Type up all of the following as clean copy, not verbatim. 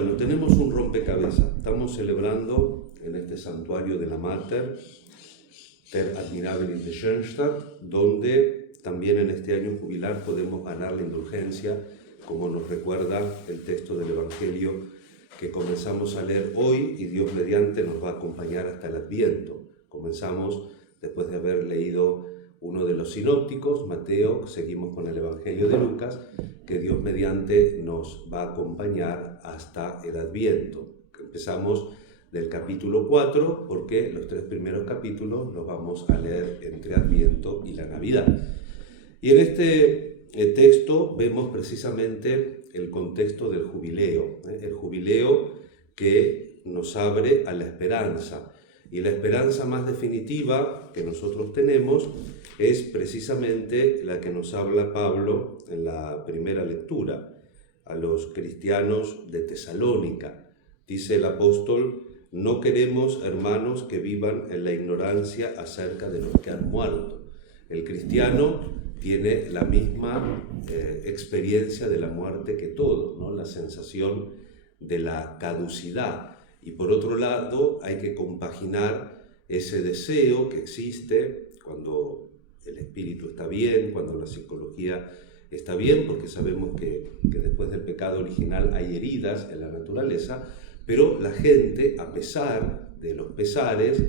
Bueno, tenemos un rompecabezas. Estamos celebrando en este santuario de la Mater, Der Admirabilis de Schoenstatt, donde también en este año jubilar podemos ganar la indulgencia, como nos recuerda el texto del Evangelio que comenzamos a leer hoy, y Dios mediante nos va a acompañar hasta el Adviento. Comenzamos después de haber leído uno de los sinópticos, Mateo, seguimos con el Evangelio de Lucas, que Dios mediante nos va a acompañar hasta el Adviento. Empezamos del capítulo 4, porque los 3 primeros capítulos los vamos a leer entre Adviento y la Navidad. Y en este texto vemos precisamente el contexto del jubileo, el jubileo que nos abre a la esperanza. Y la esperanza más definitiva que nosotros tenemos es precisamente la que nos habla Pablo en la primera lectura a los cristianos de Tesalónica. Dice el apóstol: no queremos, hermanos, que vivan en la ignorancia acerca de los que han muerto. El cristiano tiene la misma experiencia de la muerte que todos, ¿no? La sensación de la caducidad. Y por otro lado, hay que compaginar ese deseo que existe cuando el espíritu está bien, cuando la psicología está bien, porque sabemos que después del pecado original hay heridas en la naturaleza, pero la gente, a pesar de los pesares,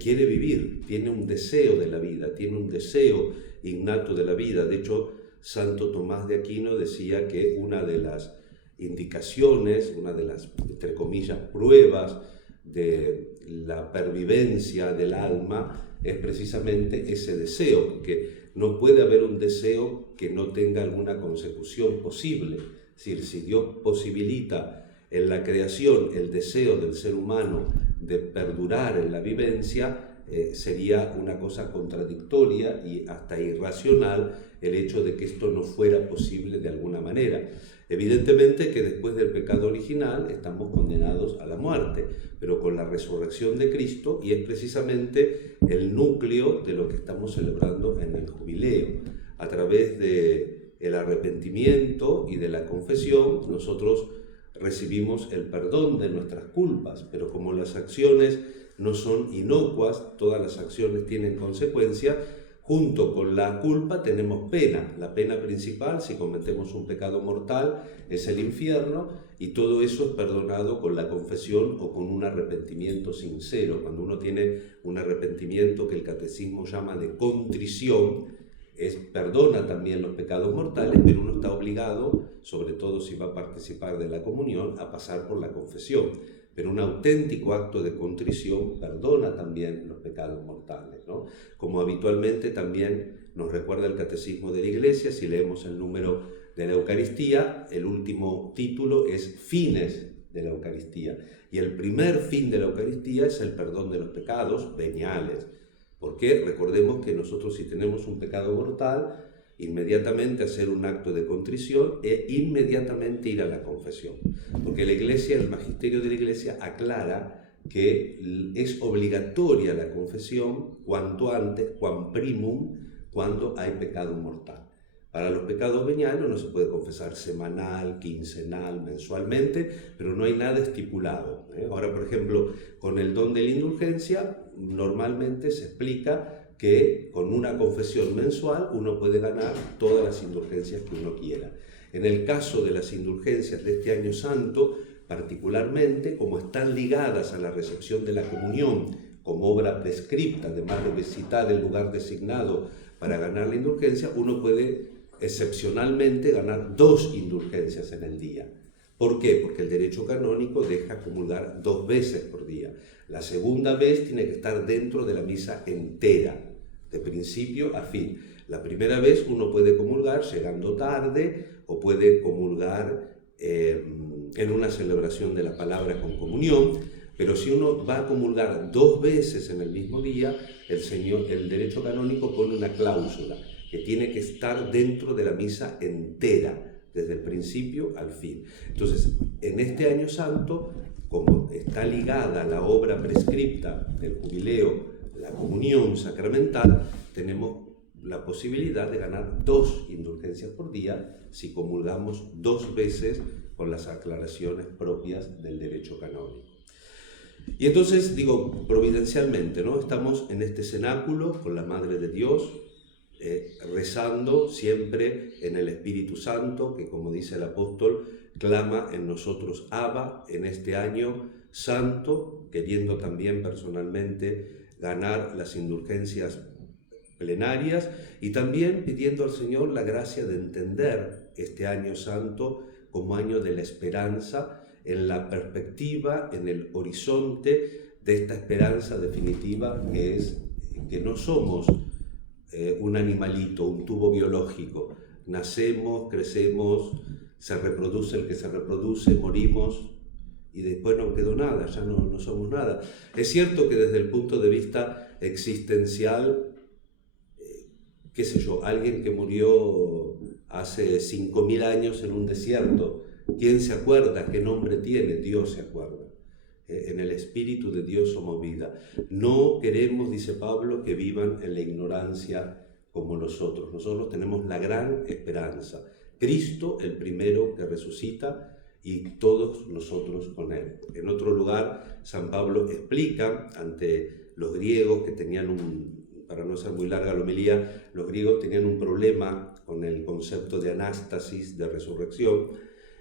quiere vivir, tiene un deseo de la vida, tiene un deseo innato de la vida. De hecho, Santo Tomás de Aquino decía que una de las indicaciones, una de las, entre comillas, pruebas de la pervivencia del alma es precisamente ese deseo, que no puede haber un deseo que no tenga alguna consecución posible. Es decir, si Dios posibilita en la creación el deseo del ser humano de perdurar en la vivencia, sería una cosa contradictoria y hasta irracional el hecho de que esto no fuera posible de alguna manera. Evidentemente que después del pecado original estamos condenados a la muerte, pero con la resurrección de Cristo, y es precisamente el núcleo de lo que estamos celebrando en el jubileo. A través del arrepentimiento y de la confesión, nosotros recibimos el perdón de nuestras culpas, pero como las acciones no son inocuas, todas las acciones tienen consecuencia. Junto con la culpa tenemos pena. La pena principal, si cometemos un pecado mortal, es el infierno, y todo eso es perdonado con la confesión o con un arrepentimiento sincero. Cuando uno tiene un arrepentimiento que el catecismo llama de contrición, perdona también los pecados mortales, pero uno está obligado, sobre todo si va a participar de la comunión, a pasar por la confesión. Pero un auténtico acto de contrición perdona también los pecados mortales, ¿no? Como habitualmente también nos recuerda el Catecismo de la Iglesia, si leemos el número de la Eucaristía, el último título es Fines de la Eucaristía. Y el primer fin de la Eucaristía es el perdón de los pecados veniales. Porque recordemos que nosotros, si tenemos un pecado mortal, inmediatamente hacer un acto de contrición e inmediatamente ir a la confesión. Porque la Iglesia, el magisterio de la Iglesia aclara que es obligatoria la confesión cuanto antes, quam primum, cuando hay pecado mortal. Para los pecados veniales no se puede confesar semanal, quincenal, mensualmente, pero no hay nada estipulado. Ahora, por ejemplo, con el don de la indulgencia, normalmente se explica que con una confesión mensual uno puede ganar todas las indulgencias que uno quiera. En el caso de las indulgencias de este año santo, particularmente, como están ligadas a la recepción de la comunión como obra prescripta, además de visitar el lugar designado para ganar la indulgencia, uno puede excepcionalmente ganar 2 indulgencias en el día. ¿Por qué? Porque el derecho canónico deja comulgar 2 veces por día. La segunda vez tiene que estar dentro de la misa entera, de principio a fin. La primera vez uno puede comulgar llegando tarde o puede comulgar en una celebración de la palabra con comunión, pero si uno va a comulgar 2 veces en el mismo día, el derecho canónico pone una cláusula que tiene que estar dentro de la misa entera, desde el principio al fin. Entonces, en este año santo, como está ligada la obra prescripta del jubileo, la comunión sacramental, tenemos la posibilidad de ganar 2 indulgencias por día si comulgamos 2 veces con las aclaraciones propias del derecho canónico. Y entonces, digo, providencialmente, ¿no? Estamos en este cenáculo con la Madre de Dios, rezando siempre en el Espíritu Santo, que como dice el apóstol, clama en nosotros Abba en este año santo, queriendo también personalmente ganar las indulgencias plenarias y también pidiendo al Señor la gracia de entender este año santo como año de la esperanza, en la perspectiva, en el horizonte de esta esperanza definitiva que es que no somos un animalito, un tubo biológico. Nacemos, crecemos, se reproduce el que se reproduce, morimos y después no quedó nada, ya no somos nada. Es cierto que desde el punto de vista existencial, qué sé yo, alguien que murió hace 5.000 años en un desierto, ¿quién se acuerda qué nombre tiene? Dios se acuerda. En el Espíritu de Dios somos vida. No queremos, dice Pablo, que vivan en la ignorancia como nosotros. Nosotros tenemos la gran esperanza. Cristo, el primero que resucita, y todos nosotros con Él. En otro lugar, San Pablo explica ante los griegos que tenían para no ser muy larga la homilía, los griegos tenían un problema con el concepto de anástasis, de resurrección.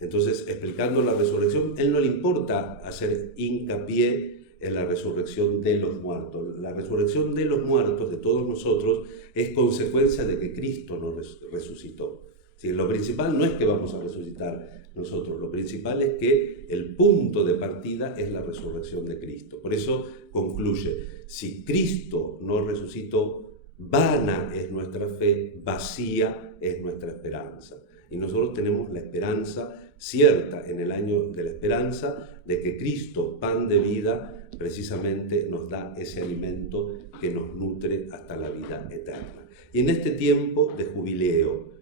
Entonces, explicando la resurrección, él no le importa hacer hincapié en la resurrección de los muertos. La resurrección de los muertos, de todos nosotros, es consecuencia de que Cristo nos resucitó. ¿Sí? Lo principal no es que vamos a resucitar nosotros, lo principal es que el punto de partida es la resurrección de Cristo. Por eso concluye, si Cristo no resucitó, vana es nuestra fe, vacía es nuestra esperanza. Y nosotros tenemos la esperanza cierta en el año de la esperanza de que Cristo, pan de vida, precisamente nos da ese alimento que nos nutre hasta la vida eterna. Y en este tiempo de jubileo,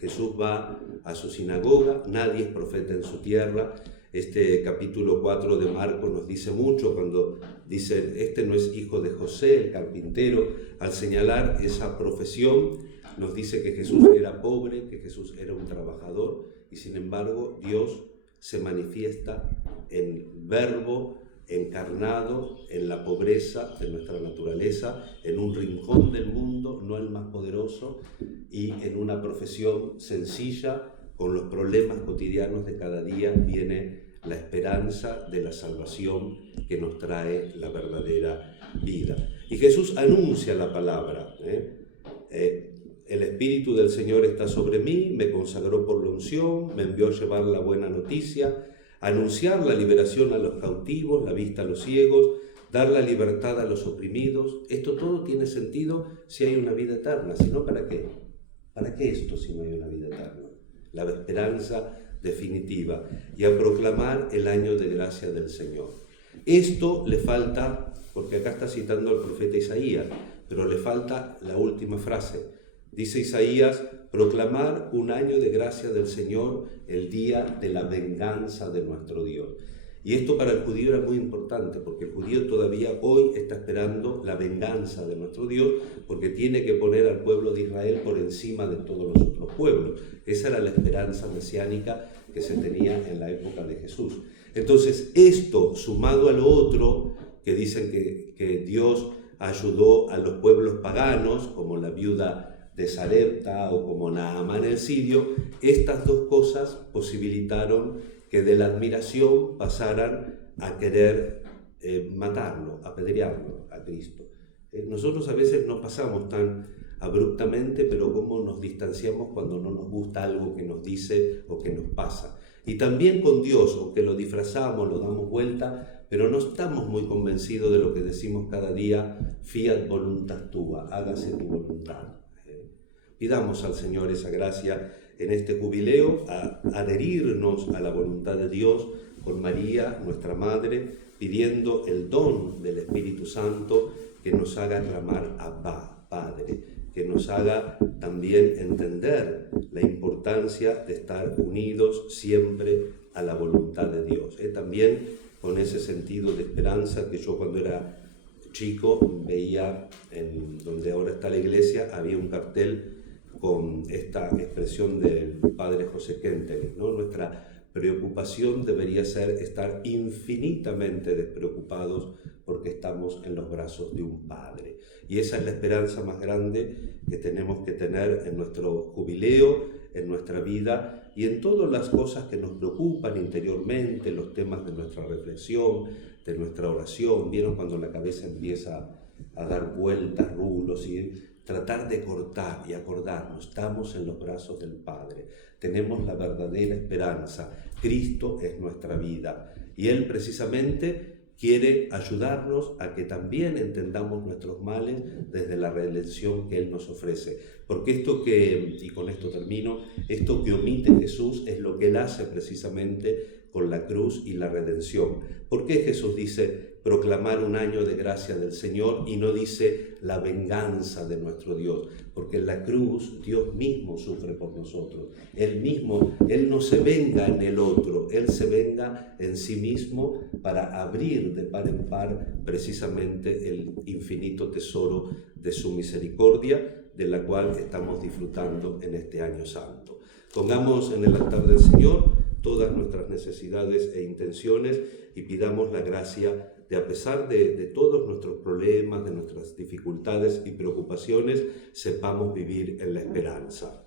Jesús va a su sinagoga, nadie es profeta en su tierra. Este capítulo 4 de Marcos nos dice mucho cuando dice, este no es hijo de José, el carpintero. Al señalar esa profesión, nos dice que Jesús era pobre, que Jesús era un trabajador, y sin embargo Dios se manifiesta en verbo encarnado, en la pobreza de nuestra naturaleza, en un rincón del mundo, no el más poderoso, y en una profesión sencilla, con los problemas cotidianos de cada día, viene la esperanza de la salvación que nos trae la verdadera vida. Y Jesús anuncia la palabra, el Espíritu del Señor está sobre mí, me consagró por la unción, me envió a llevar la buena noticia, anunciar la liberación a los cautivos, la vista a los ciegos, dar la libertad a los oprimidos. Esto todo tiene sentido si hay una vida eterna, si no, ¿para qué? ¿Para qué esto si no hay una vida eterna? La esperanza definitiva, y a proclamar el año de gracia del Señor. Esto le falta, porque acá está citando al profeta Isaías, pero le falta la última frase. Dice Isaías, proclamar un año de gracia del Señor, el día de la venganza de nuestro Dios. Y esto para el judío era muy importante, porque el judío todavía hoy está esperando la venganza de nuestro Dios, porque tiene que poner al pueblo de Israel por encima de todos los otros pueblos. Esa era la esperanza mesiánica que se tenía en la época de Jesús. Entonces, esto sumado a lo otro, que dicen que Dios ayudó a los pueblos paganos, como la viuda de Sarepta o como Naamán el sirio, estas dos cosas posibilitaron que de la admiración pasaran a querer matarlo, apedrearlo a Cristo. Nosotros a veces no pasamos tan abruptamente, pero cómo nos distanciamos cuando no nos gusta algo que nos dice o que nos pasa. Y también con Dios, aunque lo disfrazamos, lo damos vuelta, pero no estamos muy convencidos de lo que decimos cada día, fiat voluntas tua, hágase tu voluntad. Pidamos al Señor esa gracia en este jubileo, a adherirnos a la voluntad de Dios con María, nuestra Madre, pidiendo el don del Espíritu Santo que nos haga clamar Abba, Padre, que nos haga también entender la importancia de estar unidos siempre a la voluntad de Dios. También con ese sentido de esperanza que yo cuando era chico veía, en donde ahora está la iglesia, había un cartel con esta expresión del padre José Kenteler, ¿no? Nuestra preocupación debería ser estar infinitamente despreocupados porque estamos en los brazos de un Padre. Y esa es la esperanza más grande que tenemos que tener en nuestro jubileo, en nuestra vida y en todas las cosas que nos preocupan interiormente, los temas de nuestra reflexión, de nuestra oración. ¿Vieron cuando la cabeza empieza a dar vueltas, rulos, y tratar de cortar y acordarnos? Estamos en los brazos del Padre, tenemos la verdadera esperanza, Cristo es nuestra vida y Él precisamente quiere ayudarnos a que también entendamos nuestros males desde la redención que Él nos ofrece. Porque esto que, y con esto termino, esto que omite Jesús es lo que Él hace precisamente con la cruz y la redención. ¿Por qué Jesús dice proclamar un año de gracia del Señor y no dice la venganza de nuestro Dios? Porque en la cruz Dios mismo sufre por nosotros. Él mismo, Él no se venga en el otro, Él se venga en sí mismo para abrir de par en par precisamente el infinito tesoro de su misericordia, de la cual estamos disfrutando en este año santo. Pongamos en el altar del Señor todas nuestras necesidades e intenciones y pidamos la gracia de, a pesar de todos nuestros problemas, de nuestras dificultades y preocupaciones, sepamos vivir en la esperanza.